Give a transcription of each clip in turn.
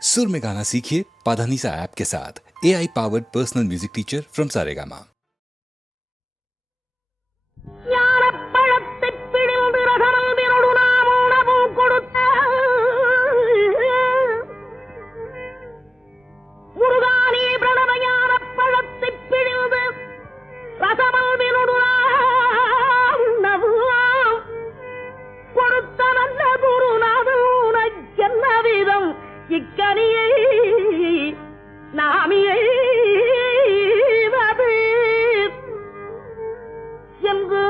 सुर में गाना सीखिए पाधानीसा ऐप के साथ। AI powered personal music teacher from Saregama. இக்கனியை நாமியை என்று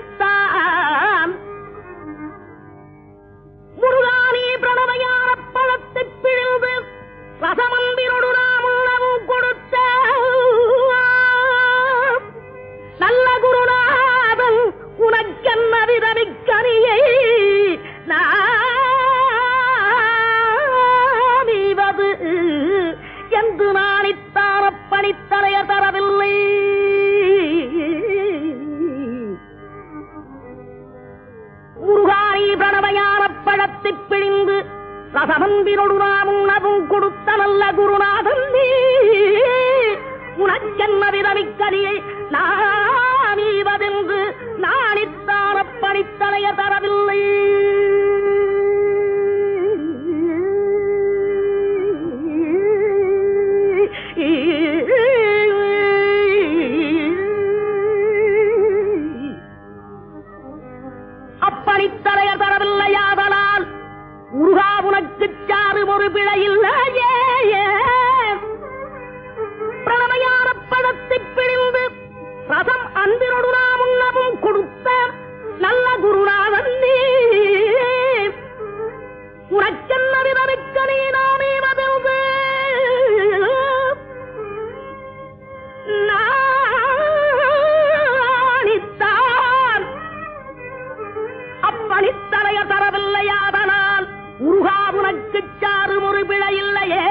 நாணித்தான் முருகானி பிரணவயான பழத்தை பிழிந்து ரசமந்திரோடு நாம் உணவும் கொடுத்த நல்ல குருநாதன் உனக்கென்ன விதமிக்கனியை நாமிவது என்று நாணித்தார பணித்தலைய தரவில்லை. முருகானி பிரணவயான பழத்தை பிழிந்து ரசமந்திரோடு நாம் உணவும் கொடுத்த நல்ல குருநாதன் நீ உனக்கென்ன விதமிக்கனியை நாமிவதென்று நாணித்தார பணித்தலைய தரவில்லை. அப்பணித்தலைய தரவில்லையாதலால் முருகா உனக்கு சாரும் ஒரு பிழையில்லையே. பிரணமையான பழத்தை பிழிந்து ரசம் அன்பினோடு நாம் உண்ணவும் கொடுத்த நல்ல குருநாதன் நீ உனக்கென்ன விதமிக்க நீ நாமே மதில்து நாணித்தான் அப்பணித்தலைய தரவில்லையாதனால் முருகா உனக்கு சாரும் ஒரு பிழையில்லையே.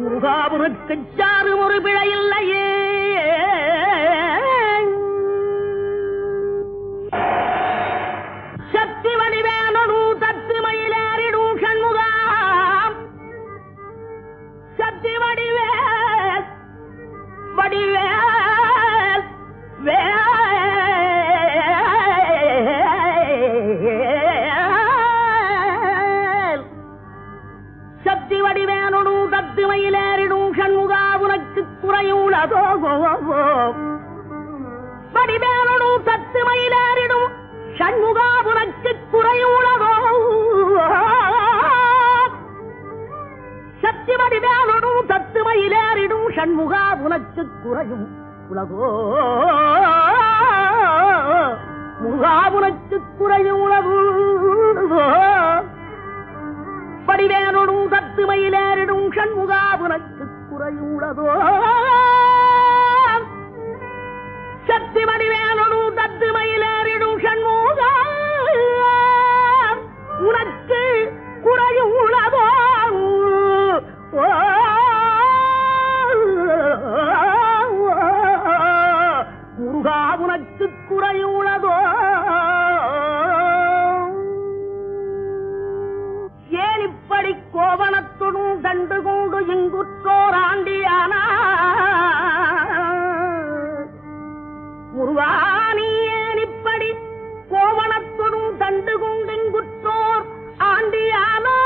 முருகாவுக்கு சாரும் ஒரு பிழையில்லையே. சக்தி வடிவேனு தத்து மயிலேறிடும் சண்முகாம் சக்தி வடிவேல் வடிவேல் வேல் சக்தி வடிவேனு தத்து மயிலேறிடும் சண்முகா உனக்கு குறையுள்ளதோ. வடிவேனு தத்து மயிலேறிடும் சண்முகா உனக்கு குறையுள்ளதோ. சக்தி வடிவேனு தத்து மயிலேறிடும் சண்முகா உனக்கு குறையும் உலகோ. முருகா உனக்கு குறையும் உலகோ. வடிவேனு தத்து மயிலேறிடும் சண்முகா உனக்கு குறையுள்ளதோ. சக்தி வடிவேனு தத்து மயிலேறிடும் சண்முகா உனக்கு குறையும் உலகோ. முருகா உனக்கு குறையும் உலகோ. ஏன் இப்படி கோவணத்துடன் தண்டு கொண்டு இங்குற்றோர் ஆண்டியானா முருகானி ஏன் இப்படி கோவணத்துடன் தண்டு கொண்டு இங்குற்றோர் ஆண்டியானா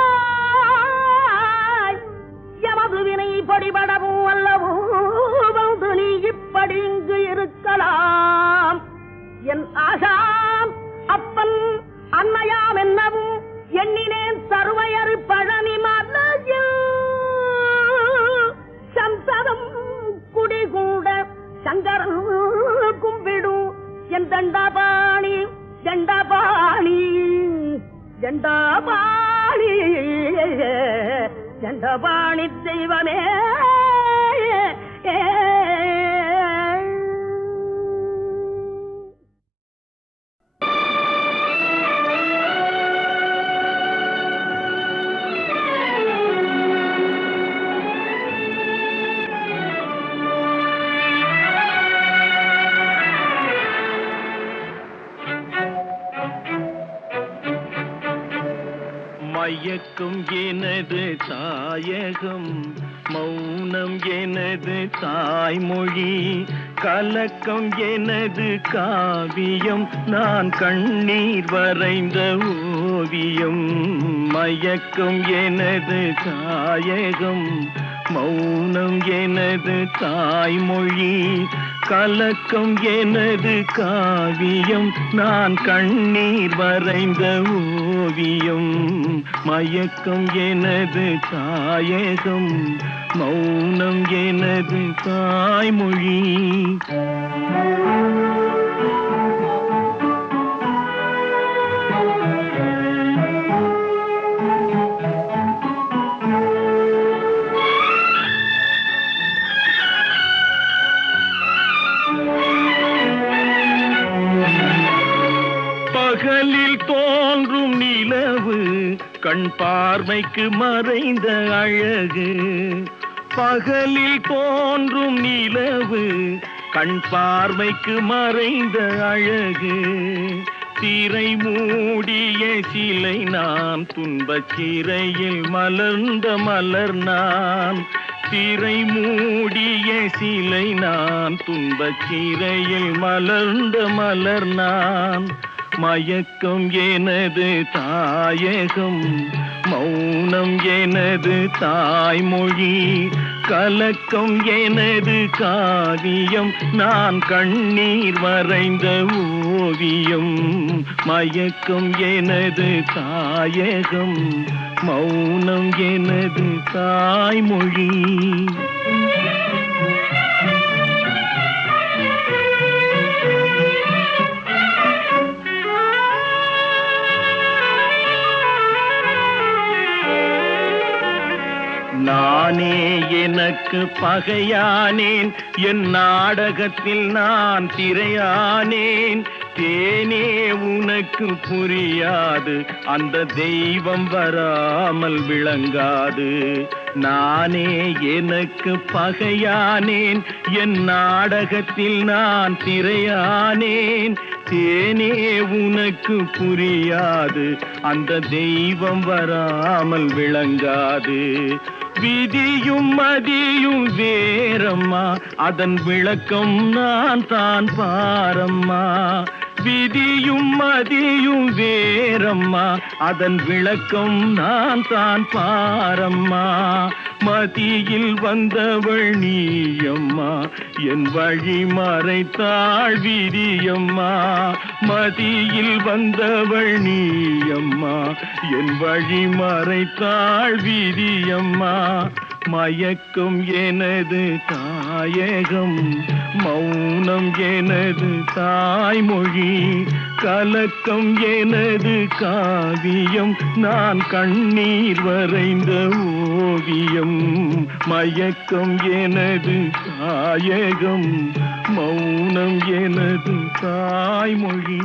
எமது வினை படிபடவும் அல்லவோ வந்து நீ இப்படி இங்கு இருக்கலாம். என் ஆசாம் அப்பன் அன்னையாம் என்னவும் எண்ணினேன் சர்வையறு பழனி மலையில் சந்ததம் குடிகூட சங்கரன் கும்பிடும் என் தண்டபாணி தண்டபாணி தண்டபாணி தண்டபாணி தெய்வமே. மயக்கும் எனது தாயகம், மௌனம் எனது தாய்மொழி, கலக்கம் எனது காவியம், நான் கண்ணீர் வரைந்த ஓவியம். மயக்கம் எனது தாயகம், மௌனம் எனது தாய்மொழி, கலக்கம் எனது காவியம், நான் கண்ணீர் வரைந்த ஓவியம். மயக்கம் எனது தாயகம், மௌனம் எனது தாய்மொழி. பகலில் தோன்றும் நிலவு, கண் பார்வைக்கு மறைந்த அழகு. பகலில் தோன்றும் நிலவு, கண் பார்வைக்கு மறைந்த அழகு. திரை மூடிய சிலை நான், துன்பச் சிறையில் மலர்ந்த மலர் நான். திரை மூடிய சிலை நான், துன்பச் சிறையில் மலர்ந்த மலர் நான். மயக்கம் எனது தாயகம், மௌனம் எனது தாய்மொழி, கலக்கம் எனது காவியம், நான் கண்ணீர் வரைந்த ஓவியம். மயக்கம் எனது தாயகம், மௌனம் எனது தாய்மொழி. நானே எனக்கு பகையானேன், என் நாடகத்தில் நான் திரையானேன். தேனே உனக்கு புரியாது, அந்த தெய்வம் வராமல் விளங்காது. நானே எனக்கு பகையானேன், என் நாடகத்தில் நான் திரையானேன். தேனே உனக்கு புரியாது, அந்த தெய்வம் வராமல் விளங்காது. விதியும் மதியும் வேறம்மா, அதன் விளக்கம் நான் தான் பாரம்மா. விதியும் மதியும் வேறம்மா, அதன் விளக்கம் நான் தான் பாரம்மா. மதியில் வந்தவள் நீயம்மா, என் வழி மறைத்தாள் விதியம்மா. மதியில் வந்தவள் நீயம்மா, என் வழி மறைத்தாள் விதியம்மா. மயக்கம் எனது தாயகம், மௌனம் எனது தாய்மொழி, கலக்கம் எனது காவியம், நான் கண்ணீர் வரைந்த ஓவியம். மயக்கம் எனது தாயகம், மௌனம் எனது தாய்மொழி.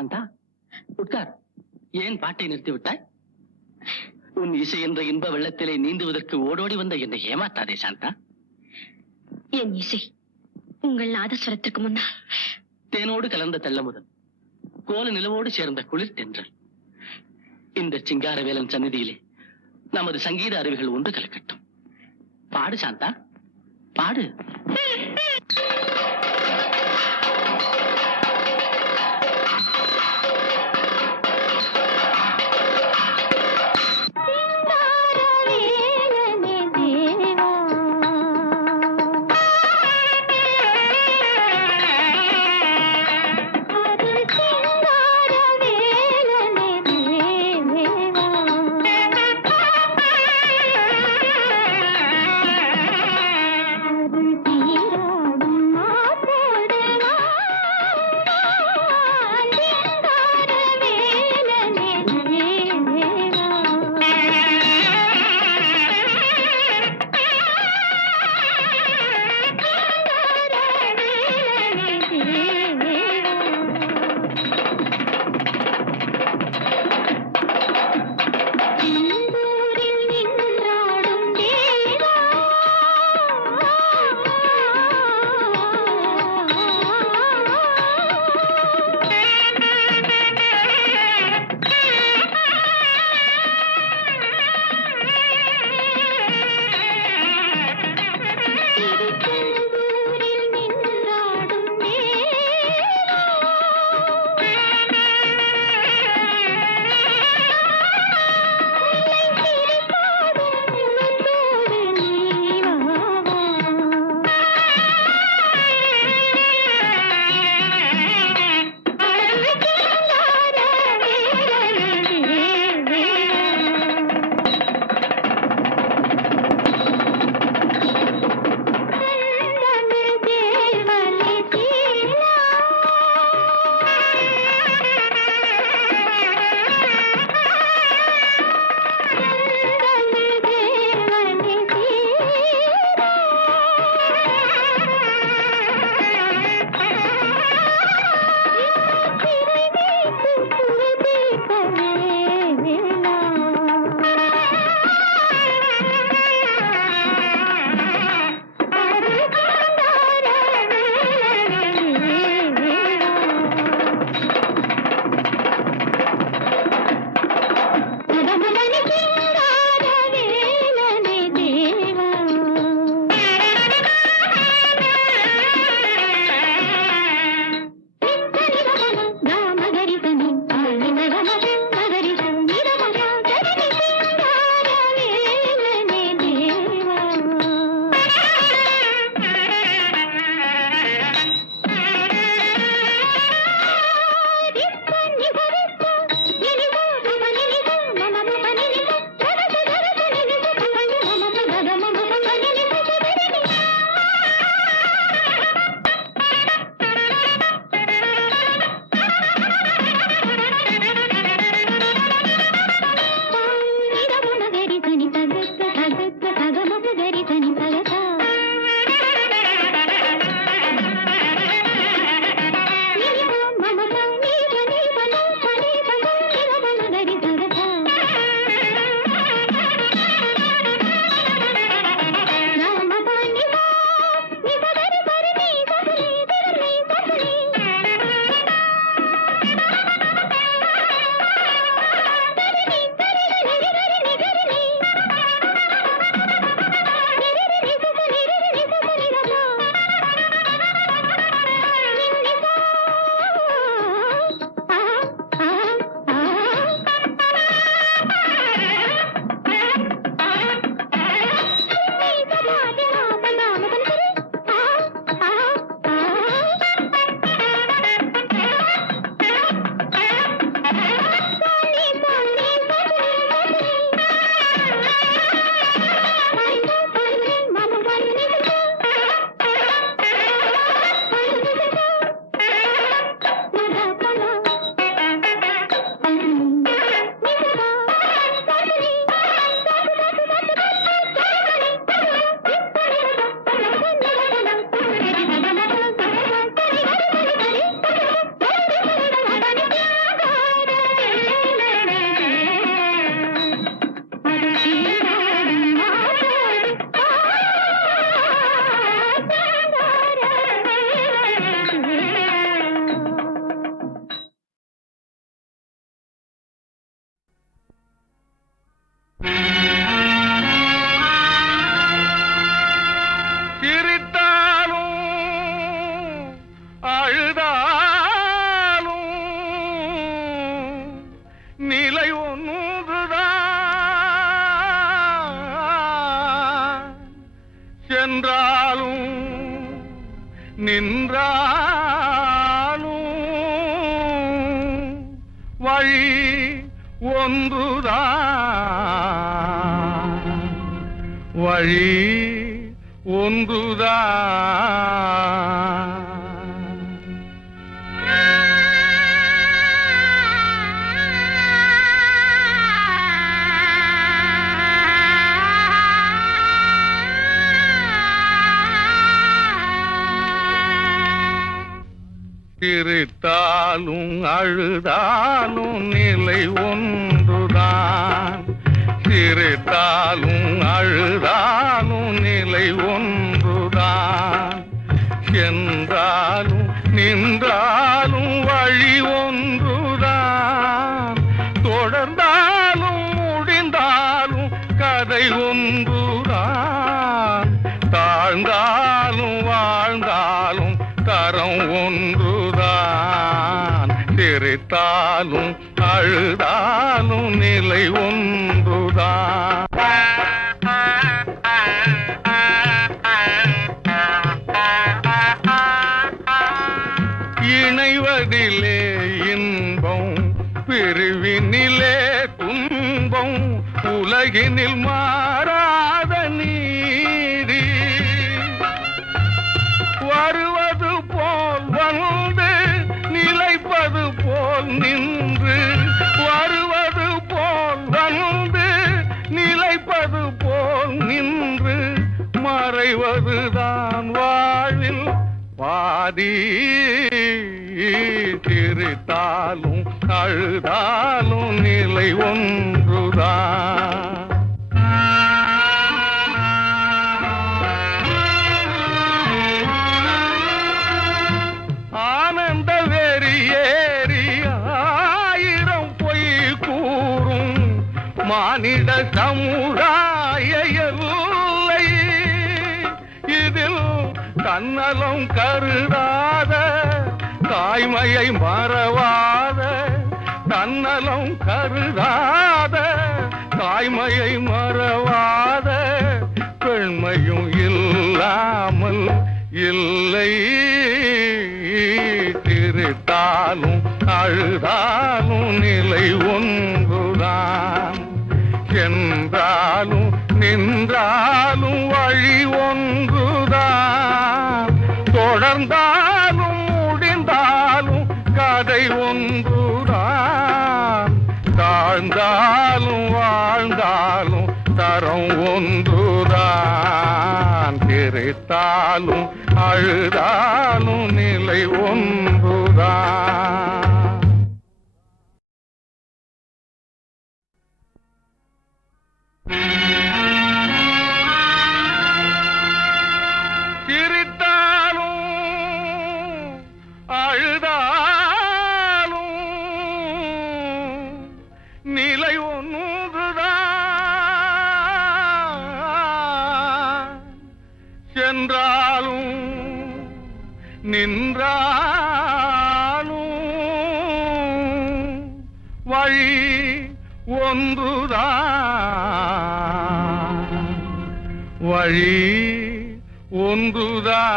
சாந்தா, உட்கார். ஏன் பாட்டை நிறுத்தி விட்டாய்? உன் இசை என்ற இன்ப வெள்ளத்திலே நீந்துவதற்கு ஓடோடி வந்த என்னை ஏமாத்தாதே சாந்தா. என் இசை உங்கள் நாதஸ்வரத்திற்கு முன்னால் தேனோடு கலந்த தெள்ளமுதல், கோல நிலவோடு சேர்ந்த குளிர் தென்றல். இந்த சிங்காரவேலன் சந்நிதியிலே நமது சங்கீத அறிவுகள் ஒன்று கலக்கட்டும். பாடு சாந்தா, பாடு. வழி ஒன்றுதான், வழி ஒன்றுதான். சிரித்தாலும் அழுதாலும் நிலை ஒன்றுதான், சிரித்தாலும் அழுதாலும் நிலை ஒன்றுதான். சென்றாலும் நின்றாலும் வழி ஒன்றுதான், தொடர்ந்தாலும் முடிந்தாலும் கதை ஒன்றுதான். தாழ்ந்தாலும் வாழ்ந்தாலும் தரம் ஒன்றுதான், சிரித்தாலும் அழுதாலும் நிலை ஒன்றுதான். இணைவதிலே இன்பம், பிரிவினிலே துன்பம், உலகினில் மாறாத நீதி. வருவது போல் வந்து நிலைப்பது போல் நின்று, வருவது போல் வந்து நிலைப்பது போல் நின்று, மறைவதுதான் வாழ்வில் பாதி. சிரித்தாலும் அழுதாலும் நிலை ஒன்றுதான். ஆனந்த வெறியேறி ஆயிரம் பொய் கூறும் மானிட சமுதாய எல்லை இதில் தன்னலம் கருதாத தாய்மையை மறவாத, தன்னலம் கருதாத தாய்மையை மறவாத பெண்மையும் இல்லாமல் இல்லை. சிரித்தாலும் அழுதாலும் நிலை ஒன்றுதான், சென்றாலும் நின்றாலும் வழி ஒன்றுதான். தொடர்ந்தாலும் முடிந்தாலும் கதை ஒன்றுதான். தாழ்ந்தாலும் வாழ்ந்தாலும் தரம் ஒன்றுதான், சிரித்தாலும் அழுதாலும் நிலை ஒன்றுதான். சிரித்தாலும் அழுதாலும் நிலை ஒன்றுதான். சென்றாலும் நின்றாலும் வழி ஒன்றுதான், வழி ஒன்றுதான்.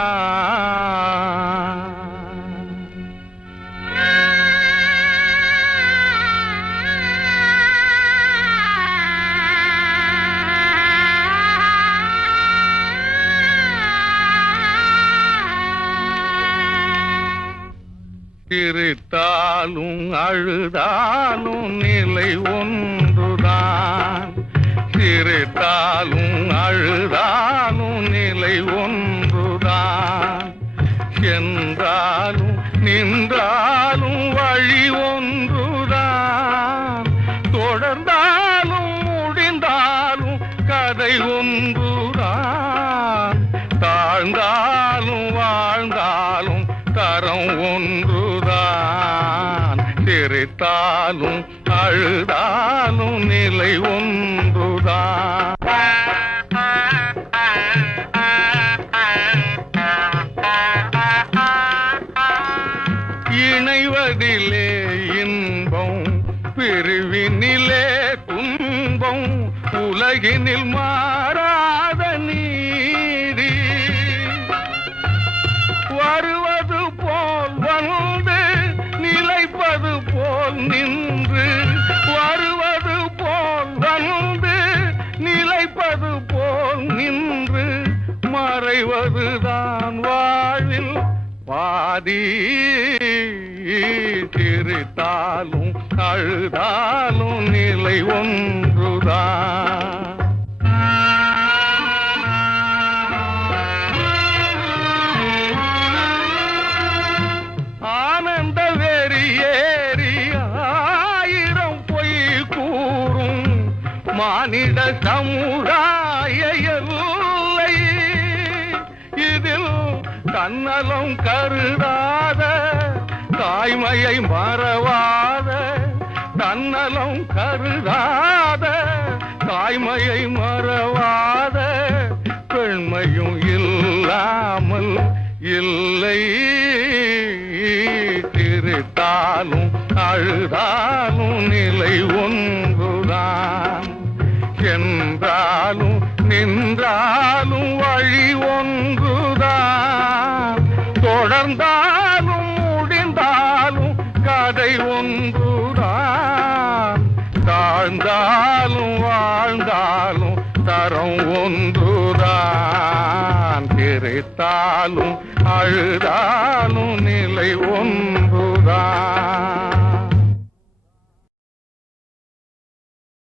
சிரித்தாலும் அழுதாலும் நிலை ஒன்றுதான், சிரித்தாலும் அழுதாலும் நிலை ஒன்றுதான். சென்றாலும் நின்றாலும் வழி ஒன்றுதான், தொடர்ந்தாலும் முடிந்தாலும் கதை ஒன்றுதான். தாழ்ந்தாலும் வாழ்ந்தாலும் தரம் ஒன்றுதான், சிரித்தாலும் அழுதாலும் நிலை ஒன்றுதான். இணைவதிலே இன்பம், பிரிவினிலே துன்பம், உலகினில் மாறாத நீதி. வருவது போல் வந்து நிலைப்பது போல் நின்று, பாதி சிரித்தாலும் அழுதாலும் நிலை ஒன்றுதான். ஆனந்த வெறியேறி ஆயிரம் பொய் கூறும் மானிட சமுதாய எல்லை இதில் தன்னலம் கருதாத தாய்மையை மறவாத தன்னலம் கருதாத தாய்மையை மறவாத பெண்மையும் இல்லாமல் இல்லை. சிரித்தாலும் அழுதாலும் நிலை ஒன்றுதான். என்றாலும் நின்றாலும் வழி ஒன்றுதான். தொடர்ந்தாலும் முடிந்தாலும் கதை ஒன்றுதான். தாழ்ந்தாலும் வாழ்ந்தாலும் தரம் ஒன்றுதான். சிரித்தாலும் அழுதாலும் நிலை ஒன்று.